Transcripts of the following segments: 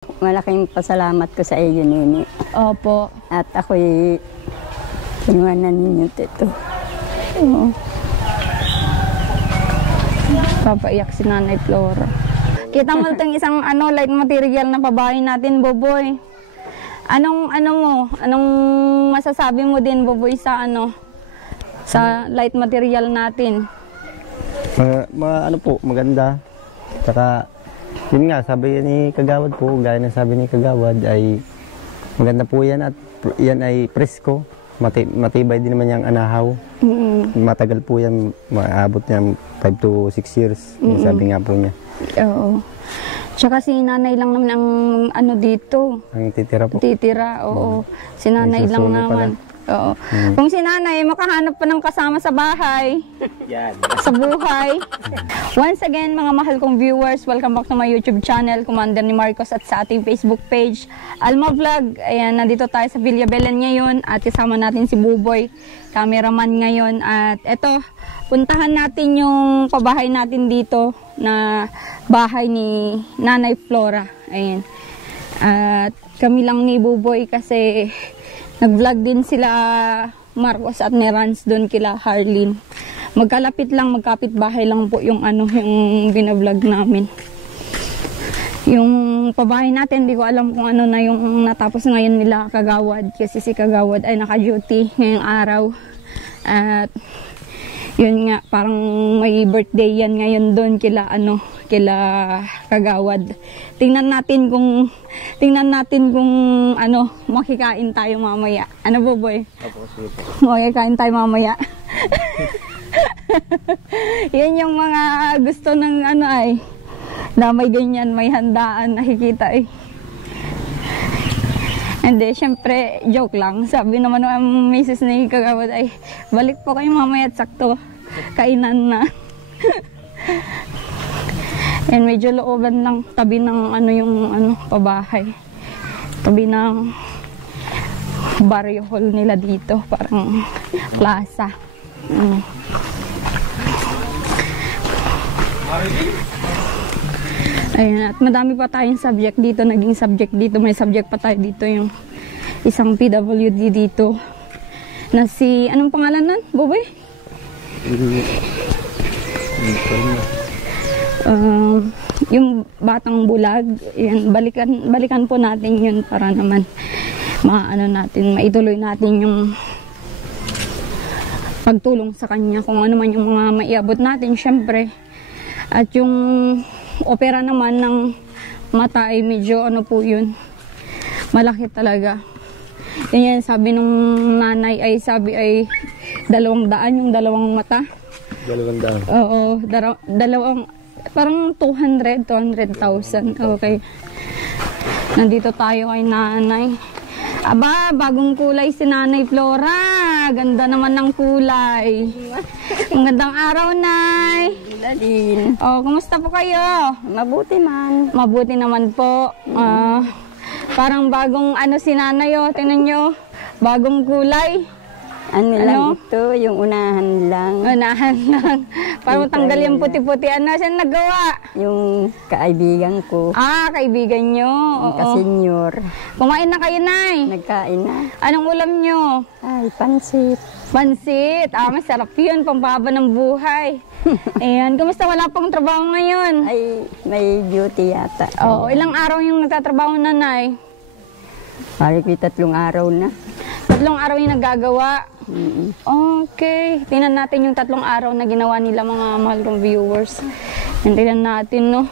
Malaking pasalamat ko sa iyo, Nini. Opo. At ako'y tulungan ninyo ito. Oo. Papaiyak si Nanay Flora. Kita mo itong isang light material na pabahay natin, Boboy. Anong masasabi mo din, Boboy, sa sa light material natin? Maganda. Saka, yun nga, sabi ni Kagawad po, gaya na sabi ni Kagawad, ay maganda po yan at yan ay presko. Matibay din naman yung anahaw. Matagal po yan, maabot niya 5 to 6 years. Sabi nga po niya. Oo. Tsaka si nanay lang naman ang dito. Ang titira po. Titira, oo. Si nanay lang naman. Oo. Kung si nanay makahanap pa ng kasama sa bahay, sa buhay. Once again, mga mahal kong viewers, welcome back to my YouTube channel, Commander ni Marcos, at sa ating Facebook page, Alma Vlog. Ayan, nandito tayo sa Villa Belen ngayon at kasama natin si Buboy, cameraman ngayon. At eto, puntahan natin yung pabahay natin dito na bahay ni Nanay Flora. Ayan. At kami lang ni Buboy kasi nag-vlog din sila Marcos at Nerans doon kila Harleen. Magkalapit lang, magkapit bahay lang po yung yung binablog namin. Yung pabahay natin, hindi ko alam kung ano na yung natapos ngayon nila Kagawad. Kasi si Kagawad ay naka-duty ngayong araw. At yun nga, parang may birthday yan ngayon doon kila Kagawad. Tingnan natin kung makikain tayo mamaya. Ano, Boboy? Opo, sige po. Makikain tayo mamaya. Yan yung mga gusto ng na may ganyan, may handaan, nakikita eh. Hindi, syempre, joke lang. Sabi naman ng misis ni Kagawad ay, balik po kayo mamaya at sakto. Kainan na. Yan, medyo looban lang, tabi ng pabahay. Tabi ng barrio hall nila dito, parang plaza. Ayan, at madami pa tayong subject dito, naging subject dito. May subject pa tayo dito, yung isang PWD dito. Na si, anong pangalan nun, Boboy? Yung Batang Bulag, yan, balikan po natin yun para naman maituloy natin yung pagtulong sa kanya, kung ano man yung mga maiabot natin, syempre. At yung opera naman ng mata ay medyo yun, malaki talaga. Yan, sabi nung nanay ay 200 yung dalawang mata. 200. Oo, parang 200,000. Okay. Nandito tayo kay nanay. Aba, bagong kulay si Nanay Flora. Ganda naman ng kulay. Magandang araw, Nay. Din. Oh, kumusta po kayo? Mabuti man. Mabuti naman po. Parang bagong si Nanay, tingnan nyo. Bagong kulay. Lang ito, yung unahan lang. Unahan lang. Parang tanggal yung puti-puti. Ano siya nagawa? Yung kaibigan ko. Kaibigan nyo. Yung ka-senior. Kumain na kayo, Nay? Nagkain na. Anong ulam nyo? Ay, pansit. Pansit. Masarap yun. Pampahaba ng buhay. Ayan. Kumusta? Wala pang trabaho ngayon? Ay, may duty yata. Oo. Ilang araw yung nagtatrabaho na, Nay? Parang 3 araw na. 3 araw yung naggagawa? Okay. Tingnan natin yung 3 araw na ginawa nila, mga mahal kong viewers. Tingnan natin, no?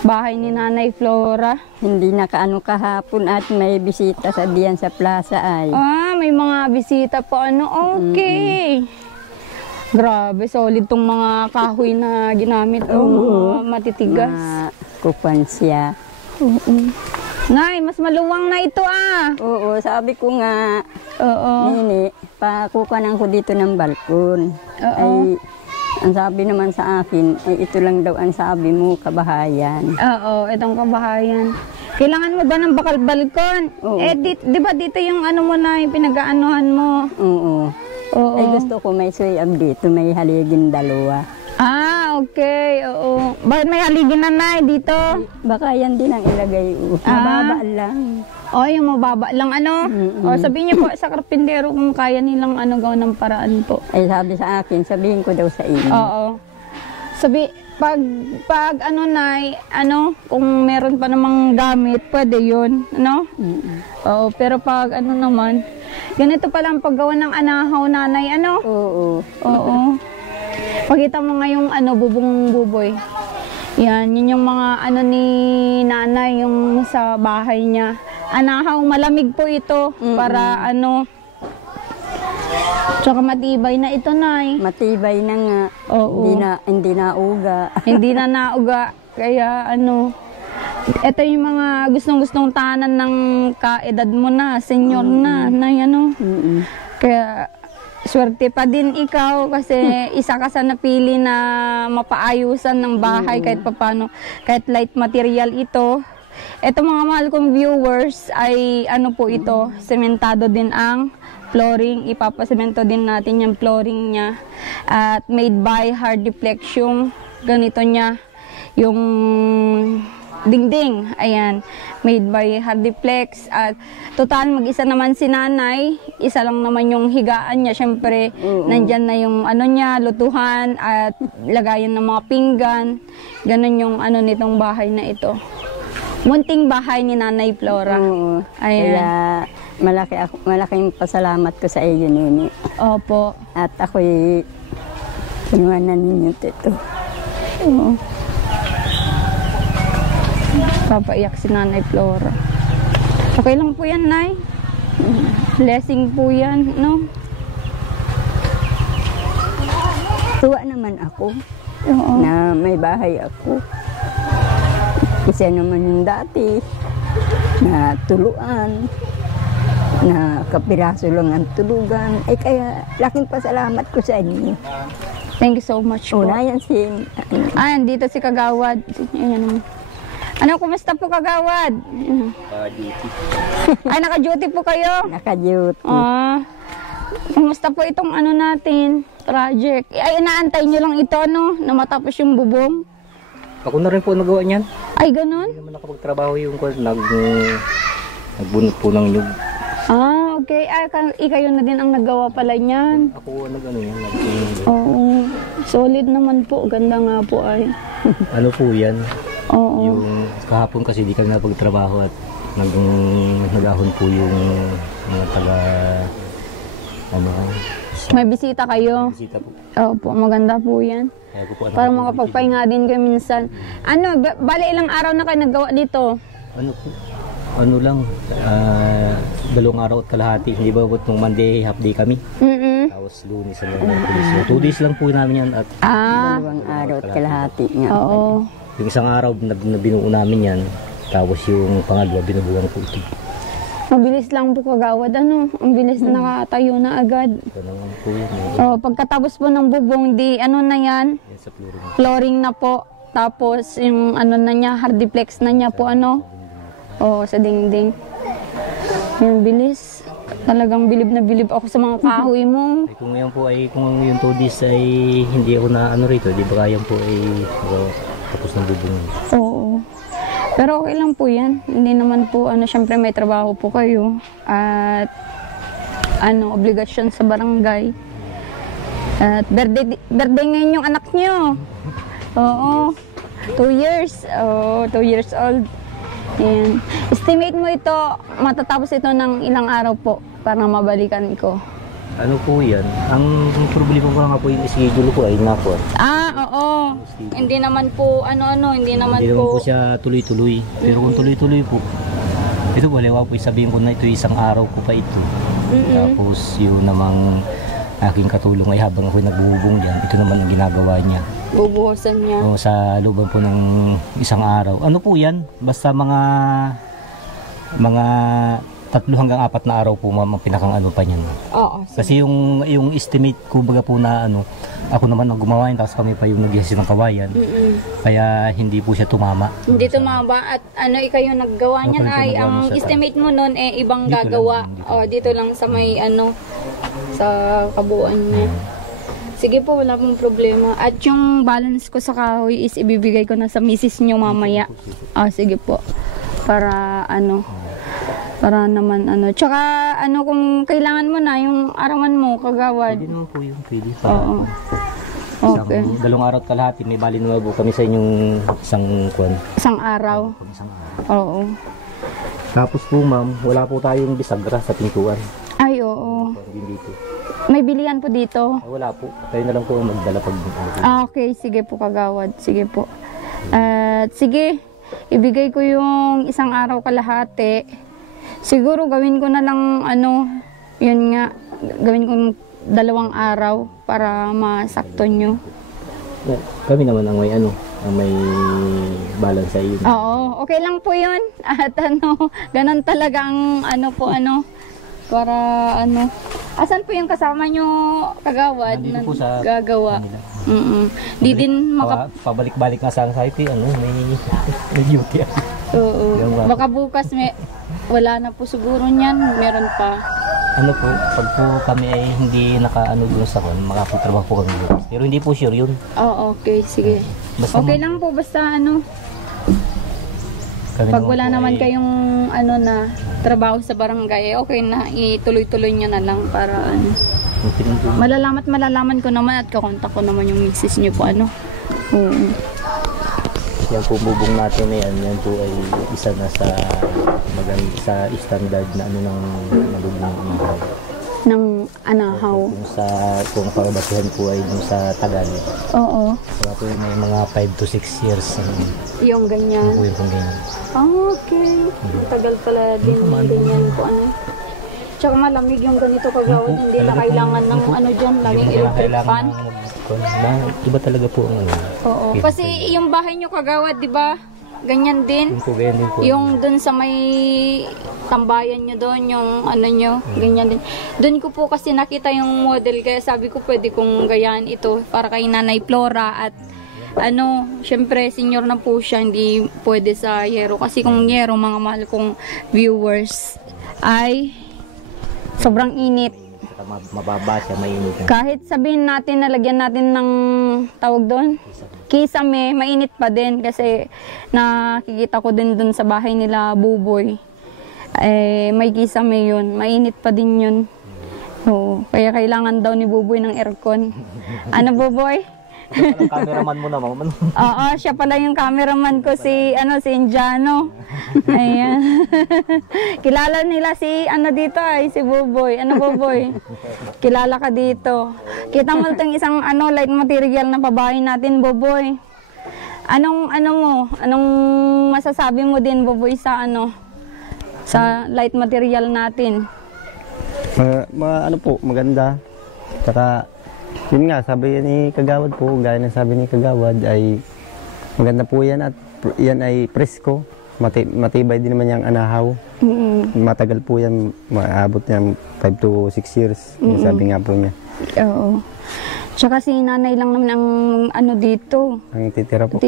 Bahay ni Nanay Flora. Hindi nakaano kahapon at may bisita sa diyan sa plaza ay. May mga bisita po. Okay. Grabe, solid tong mga kahoy na ginamit. Mga matitigas. Kupan siya. Nay, mas maluwang na ito Oo, sabi ko nga. Oo. Nini, pakukanan ko dito ng balkon. Ay, ang sabi naman sa akin, ay ito lang daw ang sabi mo, kabahayan. Oo, itong kabahayan. Kailangan mo ba ng balkon? Oo. Di ba dito yung mo na, yung pinag-aanuhan mo? Oo. Oo. Ay gusto ko may suyab dito, may haligin 2. Okay, oo. Bakit may haligi na dito? Baka yan din ang ilagay. Mababa lang. Oh, yung mababa lang O, sabihin niyo po sa karpintero kung kaya nilang gawin ng paraan po. Ay sabi sa akin, sabihin ko daw sa inyo. Oo. Pag Nay, kung meron pa namang gamit, pwede yun, Oo, pero pag naman, ganito pa lang paggawa ng anahaw, nanay, Oo. Oo. Pakita mo nga yung bubong buboy. Yan, yun yung mga ni nanay, yung sa bahay niya. Anahaw, malamig po ito, para tsaka matibay na ito, Nay. Matibay na nga. Oo. Hindi na uga. Hindi na nauga. Kaya ito yung mga gustong-gustong tahanan ng kaedad mo na, senior na, Kaya swerte pa din ikaw kasi isa ka sa napili na mapaayusan ng bahay kahit papano, kahit light material ito. Ito mga mahal kong viewers ay po ito, sementado din ang flooring, ipapasemento din natin yung flooring niya at made by Hardiplex yung ganito niya, yung dingding, ayan, made by Hardiplex at total mag-isa naman si nanay, isa lang naman yung higaan niya, syempre nandyan na yung niya, lutuhan at lagayan ng mga pinggan, ganun yung nitong bahay na ito. Munting bahay ni Nanay Flora. Oo. Ayan. Kaya malaking pasalamat ko sa iyo, Nini. Opo. At ako'y inuwanan ninyo ito. Oo. Papaiyak si Nanay Flora. Okay lang po yan, Nay. Blessing po yan, Tuwa naman ako na may bahay ako. Isa naman yung dati na tuluan, na kapiraso lang ang tulugan. Ay kaya laking pasalamat ko sa inyo. Thank you so much po. Una yan si... dito si Kagawad. Ayan. Kumusta po Kagawad? Duty. Ay, naka-duty po kayo? Naka-duty. Kumusta po itong natin, project? Ay, inaantay nyo lang ito, na matapos yung bubong? Ako na rin po nagawa niyan. Ay, ganun? Hindi naman nakapagtrabaho yung nagbunot po ng nyug. Okay. Ay, ikayo na din ang nagawa pala niyan. Ako yan. Oo. Solid naman po. Ganda nga po ay. Ano po yan? Oo. Yung kahapon kasi di kami napagtrabaho at nagahon po yung mga taga may bisita kayo? Bisita po. Opo, maganda po yan. Para makapagpahinga din kayo minsan. Bale ilang araw na kayo naggawa dito? Ano lang, 2 araw at kalahati. Hindi ba nung Monday, half day kami? Tapos Lunes na lang. 2 days lang po namin yan. At 2 araw at kalahati nga. Oo. Yung isang araw na binuo namin yan. Tapos yung pangalawa, binubuang po ito. Mabilis lang po Kagawad, Ang bilis na nakatayo na agad. Ito naman po yun. Pagkatapos po ng bubong, di na yan? Yan sa flooring. Flooring na po. Tapos yung na niya, Hardiplex na niya po sa dingding. Yung bilis. Talagang bilib na bilib ako sa mga kahoy mo. Kung ngayon po kung yung 2 days ay hindi ako na rito, di ba kaya po tapos ng bubong. Oo. Pero okay lang po yan. Hindi naman po, syempre may trabaho po kayo. At, obligasyon sa barangay. At, birthday ngayon yung anak nyo. Oo. 2 years. 2 years old. Ayan. Estimate mo ito, matatapos ito ng ilang araw po para mabalikan ko. Ano po yan? Ang problema ko nga po yung schedule ko ay nako. Oo. Hindi naman po, hindi naman po siya tuloy-tuloy. Pero kung tuloy-tuloy po, ito wala po sabihin ko na ito isang araw ko pa ito. Tapos yun namang aking katulong ay habang ako nagbubong dyan, ito naman ang ginagawa niya. Bubuhusan niya. Sa looban po ng isang araw. Ano po yan? Basta mga 3 hanggang 4 na araw po ang pinakang pa niyan. Oo. Kasi yung estimate ko baga po na ako naman ang gumawa yun, tapos kami pa yung nag-ihasin ng kawayan. Kaya hindi po siya tumama. Hindi tumama at ikaw yung naggawa niyan ay ang estimate mo noon ibang dito gagawa. Dito lang sa may sa kabuuan niya. Sige po, wala pong problema. At yung balance ko sa kahoy is ibibigay ko na sa misis nyo mamaya. Sige po. Para para naman Tsaka kung kailangan mo na yung arawan mo, kagawad. Pwede naman po yung pwede. Oo. Okay. Dalawang araw at kalahati, may bali naman po kami sa inyong Isang araw. Isang araw. Oo. Tapos po ma'am, wala po tayong bisagra sa pintuan. Ay, oo. Hindi dito. May bilihan po dito. Wala po. Tayo na lang po ang magdala pag Okay, sige po kagawad. Sige po. Sige, ibigay ko yung isang araw kalahati. Siguro gawin ko na lang yun nga, gawin ko 2 araw para masakto nyo. Kami naman ang may balance sa iyo. Oo, okay lang po yun. At ganun talaga ang para Asan po yung kasama nyo, kagawad? Nandito po sa gagawa. Di din pabalik-balik nga sa anxiety, may duty. Oo. Baka bukas wala na po siguro niyan, meron pa. Pag po kami ay hindi doon sa makapagtrabaho po kami bukas. Pero hindi po sure yun. Okay, sige. Okay lang po, basta pag wala naman kayong na trabaho sa barangay, okay na, ituloy-tuloy nyo na lang para malalaman ko naman at kakontak ko naman yung misis nyo po Yan po bubong natin yan po ay isa na sa sa standard na ng ng anahaw. Kung pabasihan po ay dun sa Tagal. Oo. Kaya po may mga 5 to 6 years. Yung ganyan? Yung ganyan. Okay. Tagal pala din ganyan po Tsaka malamig yung ganito kagawad. Hindi na kailangan ng dyan, laging electric fan. Iba talaga po ang Oo. Kasi yung bahay nyo kagawad, di ba? Ganyan din. Yung dun sa may tambayan nyo doon, yung nyo, ganyan din. Doon ko po kasi nakita yung model, kaya sabi ko pwede kong gayaan ito para kay Nanay Flora at syempre senior na po siya, hindi pwede sa yero. Kasi kung yero, mga mahal kong viewers, ay sobrang init. Mababa siya, mainit. Kahit sabihin natin, nalagyan natin ng tawag doon, kisame, mainit pa din kasi nakikita ko din doon sa bahay nila Buboy. May kisame yun, mainit pa din yun. Kaya kailangan daw ni Buboy ng aircon. Buboy? Ang cameraman mo naman. Oo, siya pala yung cameraman ko, si Indiano. Ayan. Kilala nila si dito si Buboy. Buboy? Kilala ka dito. Kita mo itong isang light material na pabahay natin, Buboy. Anong masasabi mo din, Buboy, sa sa light material natin? Maganda. Saka yun nga, sabi ni Kagawad po, gaya ng sabi ni Kagawad ay maganda po yan at yan ay presko. Matibay din naman yung anahaw. Matagal po yan, maabot niya 5 to 6 years. Sabi nga po niya. Oo. Tsaka si nanay lang naman ang dito. Ang titira po.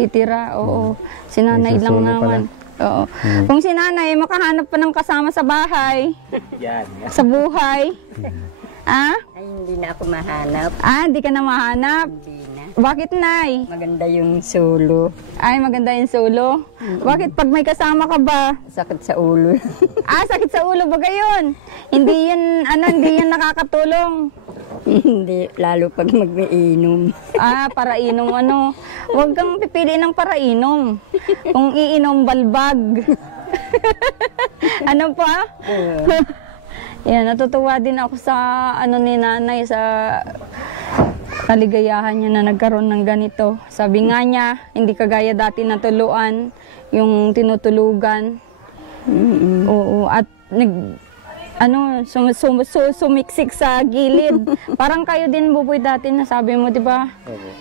Oo. Si nanay lang naman. Oo. Kung si nanay makahanap pa ng kasama sa bahay, sa buhay, Ay, hindi na ako mahanap. Hindi ka na mahanap? Hindi na. Bakit, Nay? Maganda yung solo. Ay, maganda yung solo? Bakit pag may kasama ka ba? Sakit sa ulo. Sakit sa ulo ba gayon? Hindi yan nakakatulong. Hindi, lalo pag mag-iinom. Para inom Huwag kang pipili ng para inom. Kung iinom, balbag. Ano pa? Yan, natutuwa din ako sa ni nanay, sa kaligayahan niya na nagkaroon ng ganito. Sabi nga niya, hindi kagaya dati na tuluan, yung tinutulugan. Oo, at sumiksik sa gilid. Parang kayo din, Buboy, dati na sabi mo, di ba?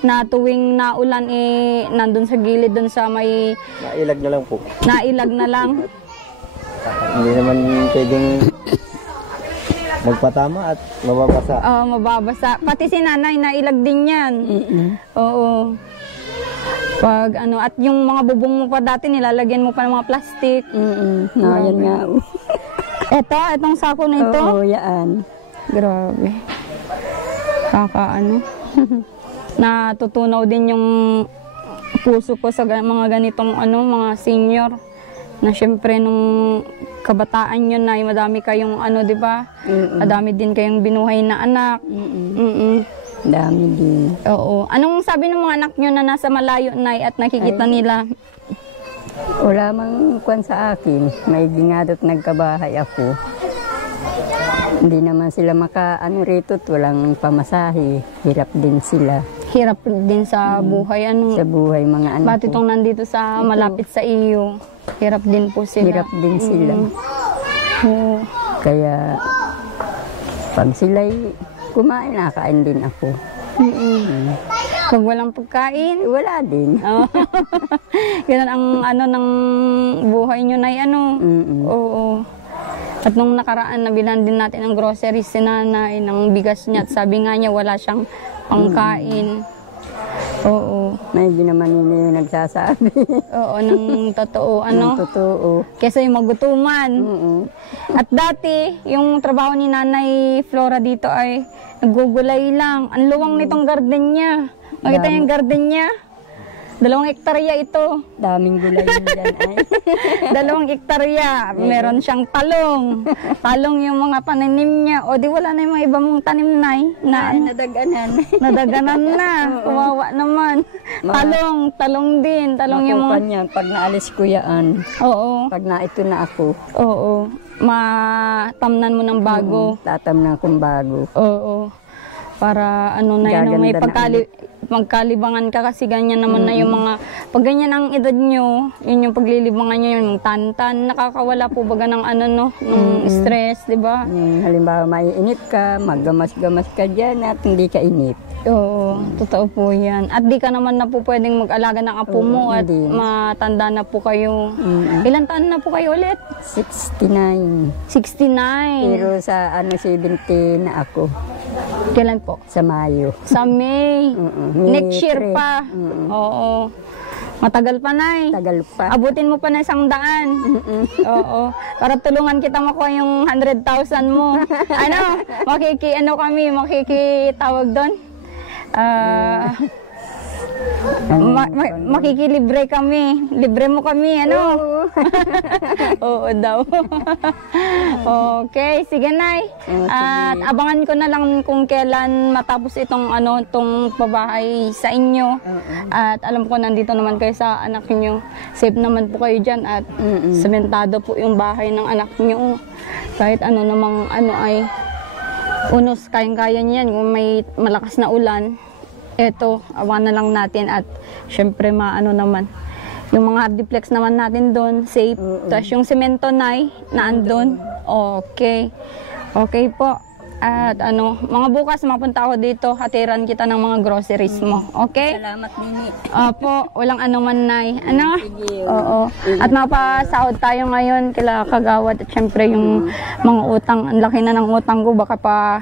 Na tuwing naulan, nandun sa gilid, dun sa may... Nailag na lang po. Nailag na lang. Hindi naman pwedeng magpatama at mababasa. Mababasa. Pati si nanay, nailag din yan. Oo. Pag at yung mga bubong mo pa dati, nilalagyan mo pa ng mga plastic. Yan nga. Itong sako na ito? Oo, yan. Grabe. Natutunaw din yung puso ko sa mga ganitong mga senior. Na syempre nung kabataan nyo na, madami kayong di ba? Madami din kayong binuhay na anak. Dami din. Oo. Anong sabi ng mga anak nyo na nasa malayo na at nakikita nila? Wala mang kwan sa akin. May gingadot nagkabahay ako. Hindi naman sila rito at walang pamasahe. Hirap din sila. Hirap din sa buhay. Sa buhay mga anak Pati itong nandito sa malapit sa iyo. Hirap din po sila. Hirap din sila. Oo. Kaya pag sila'y kumain, nakain din ako. Pag walang pagkain, wala din. Ganun ang ng buhay nyo na Oo. At nung nakaraan, nabilan din natin ng groceries si nanay, ng bigas niya. At sabi nga niya, wala siyang pangkain. Oo. May naman yun yung nagsasabi. Oo, ng totoo. Ng totoo. Kesa yung magutuman. At dati, yung trabaho ni Nanay Flora dito ay nagugulay lang. Ang luwang nitong garden niya. Makita yung garden niya? 2 hektarya ito. Daming gulay dyan ay. 2 hektarya. Meron siyang talong. Talong yung mga pananim niya. O di wala na yung mga iba mong tanim na nadaganan. Nadaganan na. Kawawa naman. Talong din. Talong yung mga... Yan, pag naalis ko yan. Oo. Pag ito na ako. Oo. Matamnan mo ng bago. Tatamnan kong bago. Oo. Para may magkalibangan ka kasi ganyan naman na yung mga, pag ganyan ang edad nyo, yun yung paglilibangan nyo, yung tantan, nakakawala po baga ng ng stress, di ba? Halimbawa, maiinip ka, maggamas-gamas ka dyan at hindi ka inip. Oo, totoo po yan. At di ka naman na po pwedeng mag-alaga ng apo mo at hindi. matanda na po kayo. Ilan taon na po kayo ulit? 69. 69. Pero sa 70 na ako. Kailan po? Sa Mayo. Sa May. Next year 3. pa. Oo. Matagal pa, Nay. Tagal pa. Abutin mo pa na 100. Oo. Para tulungan kita makuha yung 100,000 mo. Makikitawag doon? Makikilibre kami. Libre mo kami, Oo daw. Okay, sige, Nay. At abangan ko na lang kung kailan matapos itong pabahay sa inyo. At alam ko nandito naman kayo sa anak niyo. Safe naman po kayo dyan at sementado po yung bahay ng anak niyo. Kahit ay unos, kayang-kaya niyan kung may malakas na ulan. Eto, awan na lang natin at syempre naman. Yung mga hardiplex naman natin doon, safe. Tapos yung semento na andun. Okay. Okay po. At mga bukas mapunta ako dito, hatiran kita ng mga groceries mo. Okay? Salamat, Nini. Opo, walang anuman, Nay. Sige. Oo. At mapasahod tayo ngayon kila Kagawad at syempre yung mga utang. Ang laki na ng utang ko, baka pa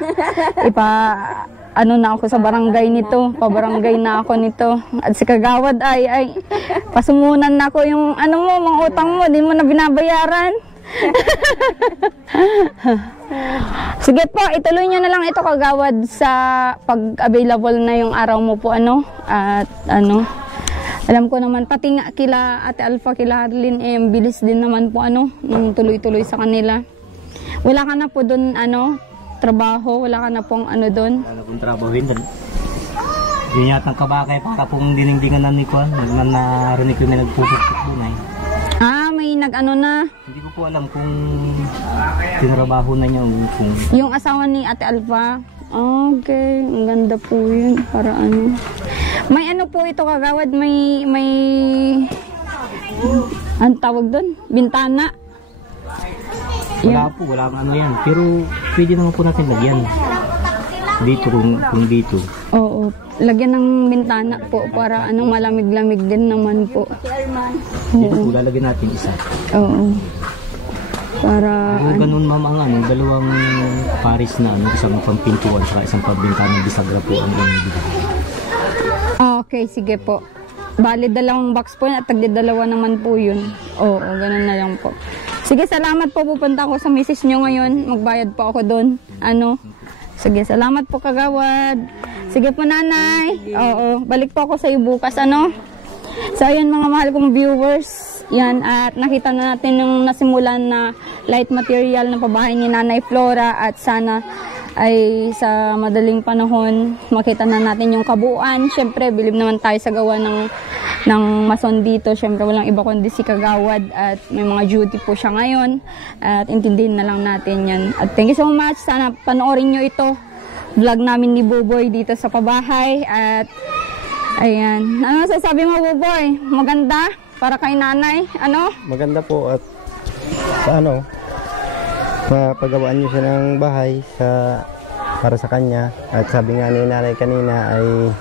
na ako sa barangay nito, pabarangay na ako nito. At si Kagawad ay pasumunan na ako yung mga utang mo, di mo na binabayaran. Sige po, ituloy nyo na lang ito, Kagawad, sa pag-available na yung araw mo po, at alam ko naman, pati nga kila Ate Alpha, kila Harlin, bilis din naman po, nung tuloy-tuloy sa kanila. Wala ka na po doon, trabaho, wala ka na pong doon? Wala pong trabaho yun. Yun yata ang kabakay para pong diningdingan na ni Kwan. Narinig ko may nagpupukpuk doon ay. May na? Hindi ko po alam kung tinrabaho na niya. Yung asawa ni Ate Alpha? Okay, ang ganda po yun. Para May po ito, Kagawad, may ang tawag doon? Bintana. Wala po, wala kang yan. Pero pwede naman po natin lagyan. Dito kung dito. Oo, lagyan ng bintana po para malamig-lamig din naman po. Dito po lalagyan natin isa. Oo. Para ganun, ma'am, ang dalawang paris na isang pampintuan saka isang pambintana bisagra po ang ibigay. Okay, sige po. Bali, 2 box po yun at tagdi-2 naman po yun. Oo, ganun na lang po. Sige, salamat po. Pupunta ako sa misis nyo ngayon. Magbayad po ako doon. Sige, salamat po, Kagawad. Sige po, nanay. Oo, balik po ako sa iyo bukas, ano? So, ayun mga mahal kong viewers. Yan, at nakita na natin yung nasimulan na light material na pabahay ni Nanay Flora, at sana ay sa madaling panahon makita na natin yung kabuuan. Siyempre, bilib naman tayo sa gawa ng mason dito. Siyempre, walang iba kundi si Kagawad at may mga duty po siya ngayon. At intindihin na lang natin yan. At thank you so much. Sana panoorin nyo ito. Vlog namin ni Buboy dito sa pabahay. At ayan. Ano sasabi mo, Buboy? Maganda? Para kay nanay? Ano? Maganda po at mapagawaan niyo siya ng bahay para sa kanya. At sabi nga ni nanay kanina ay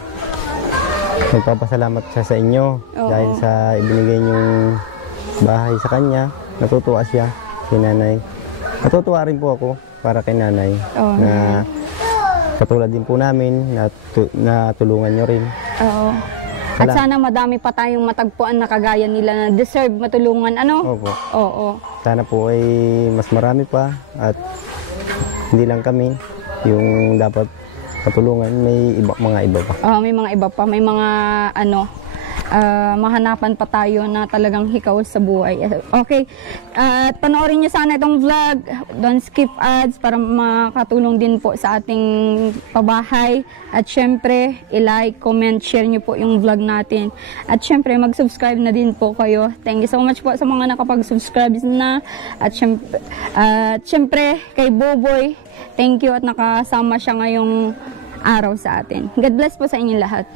magpapasalamat siya sa inyo. Oo. Dahil sa ibinigay niyong bahay sa kanya. Natutuwa siya, si nanay. Natutuwa rin po ako para kay nanay. Oo. Na katulad din po namin na tulungan niyo rin. Oo. At sana madami pa tayong matagpuan na kagaya nila na deserve matulungan, ano? Opo. Oo. Sana po ay mas marami pa at hindi lang kami yung dapat patulungan, may mga iba pa. May mga iba pa, may mga mahanapan pa tayo na talagang hikaw sa buhay. Okay, at panoorin nyo sana itong vlog. Don't skip ads para makatulong din po sa ating pabahay. At syempre, i-like, comment, share nyo po yung vlog natin. At syempre, mag-subscribe na din po kayo. Thank you so much po sa mga nakapag-subscribe na. At syempre, kay Buboy, thank you at nakasama siya ngayong araw sa atin. God bless po sa inyo lahat.